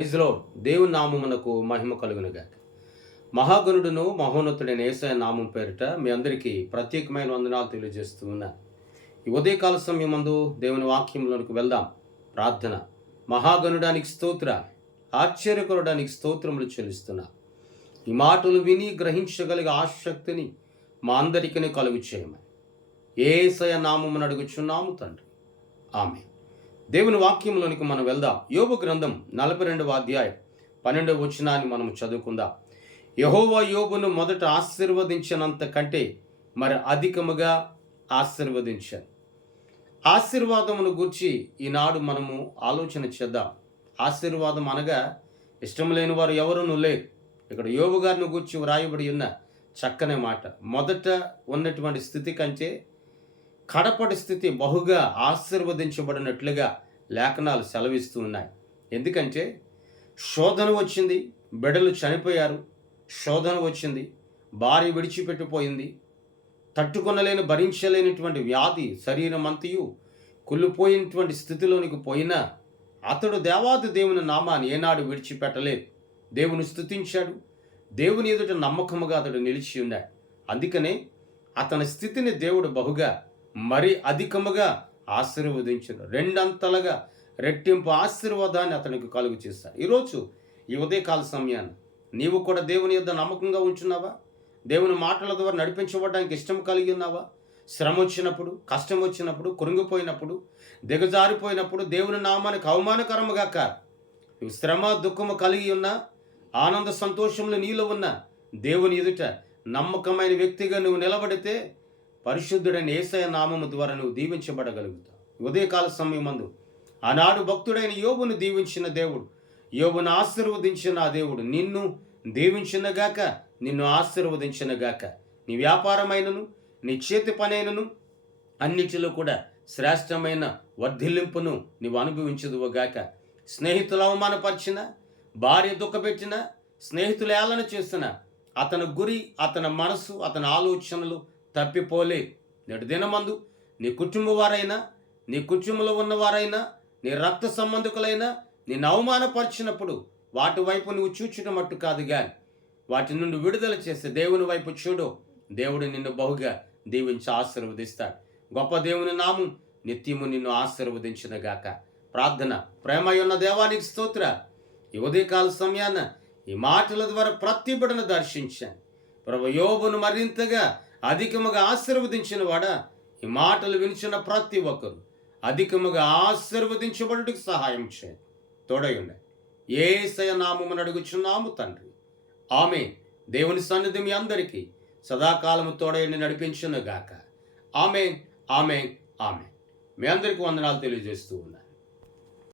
Praise lord. దేవుని నామమునకు మహిమ కలుగునుగాక. మహాగణుడును మహోన్నతుడైన యేసయ్య నామం పేరిట మీ అందరికీ ప్రత్యేకమైన వందనాలు తెలియజేస్తూ ఉన్నా. ఈ ఉదయకాల సమయమందు దేవుని వాక్యంలోనికి వెళ్దాం. ప్రార్థన. మహాగణుడానికి స్తోత్ర, ఆశ్చర్యకరుడానికి స్తోత్రములు చెల్లిస్తున్నా. ఈ మాటలు విని గ్రహించగలిగే ఆసక్తిని మా అందరికీ కలుగు చేయమని యేసయ్య నామమున అడుగుచున్నాము తండ్రి. ఆమేన్. దేవుని వాక్యంలోనికి మనం వెళ్దాం. యోబు గ్రంథం 42వ అధ్యాయం 12వ వచనాన్ని మనం చదువుకుందాం. యెహోవా యోబును మొదట ఆశీర్వదించినంత కంటే మరి అధికముగా ఆశీర్వదించాను. ఆశీర్వాదమును గూర్చి ఈనాడు మనము ఆలోచన చేద్దాం. ఆశీర్వాదం అనగా ఇష్టం లేని వారు ఎవరునూ లేరు. ఇక్కడ యోబు గారిని గూర్చి వ్రాయబడి ఉన్న చక్కని మాట. మొదట ఉన్నటువంటి స్థితి కంటే కడపటి స్థితి బహుగా ఆశీర్వదించబడినట్లుగా లేఖనాలు సెలవిస్తూ ఉన్నాయి. ఎందుకంటే శోధన వచ్చింది, బిడ్డలు చనిపోయారు. శోధన వచ్చింది, భార్య విడిచిపెట్టిపోయింది. తట్టుకొనలేని భరించలేనటువంటి వ్యాధి శరీరం అంతయు కుళ్ళిపోయినటువంటి స్థితిలోనికి పోయినా అతడు దేవాది దేవుని నామాన్ని ఏనాడు విడిచిపెట్టలేదు. దేవుని స్తుతించాడు. దేవుని ఎదుట నమ్మకముగా అతడు నిలిచి ఉన్నాడు. అందుకనే అతని స్థితిని దేవుడు బహుగా మరి అధికముగా ఆశీర్వదించను. రెండంతలుగా రెట్టింపు ఆశీర్వాదాన్ని అతనికి కలుగు చేస్తాడు. ఈరోజు ఈ ఉదయకాల సమయాన్ని నీవు కూడా దేవుని యొద్ద నమ్మకంగా ఉంచున్నావా? దేవుని మాటల ద్వారా నడిపించబడడానికి ఇష్టం కలిగి ఉన్నావా? శ్రమ వచ్చినప్పుడు, కష్టం వచ్చినప్పుడు, కురింగిపోయినప్పుడు, దిగజారిపోయినప్పుడు దేవుని నామానికి అవమానకరముగా కాదు. నువ్వు శ్రమ దుఃఖము కలిగి ఉన్నా, ఆనంద సంతోషములు నీలో ఉన్నా, దేవుని ఎదుట నమ్మకమైన వ్యక్తిగా నువ్వు నిలబడితే పరిశుద్ధుడైన యేసయ్య నామము ద్వారా నువ్వు దీవించబడగలుగుతావు. ఉదయకాల సమయమందు ఆనాడు భక్తుడైన యోబును దీవించిన దేవుడు, యోబును ఆశీర్వదించిన ఆ దేవుడు నిన్ను దీవించినగాక, నిన్ను ఆశీర్వదించినగాక. నీ వ్యాపారమైనను, నీ చేతి పనైనను అన్నిటిలో కూడా శ్రేష్టమైన వర్ధిల్లింపును నీవు అనుభవించదువుగాక. స్నేహితులు అవమానపరిచిన, భార్య దుఃఖపెట్టిన, స్నేహితులు ఏళన చేసిన అతని గురి, అతని మనసు, అతని ఆలోచనలు తప్పిపోలే. నేటి దినమందు నీ కుటుంబ వారైనా, నీ కుటుంబంలో ఉన్నవారైనా, నీ రక్త సంబంధికులైనా నిన్ను అవమానపరిచినప్పుడు వాటి వైపు నువ్వు చూచుట మట్టు కాదు కానీ వాటి నుండి విడుదల చేస్తే దేవుని వైపు చూడు. దేవుడు నిన్ను బహుగా దీవించి ఆశీర్వదిస్తాడు. గొప్ప దేవుని నామం నిత్యము నిన్ను ఆశీర్వదించినగాక. ప్రార్థన. ప్రేమయున్న దేవానికి స్తోత్ర. ఈ ఉదయకాల సమయాన ఈ మాటల ద్వారా ప్రతి బిడ్డను దర్శించాను. ప్రభు యోబును మరింతగా అధికముగా ఆశీర్వదించిన వాడా, ఈ మాటలు వినిచిన ప్రతి ఒక్కరు అధికముగా ఆశీర్వదించబడుటకు సహాయం చేయండి. తోడయుండ యేసయ్య నామమున అడుగుచున్నాము తండ్రి. ఆమేన్. దేవుని సన్నిధి మీ అందరికీ సదాకాలము తోడయుండి నడిపించునుగాక. ఆమేన్, ఆమేన్, ఆమేన్. మీ అందరికీ వందనాలు తెలియజేస్తూ ఉన్నా.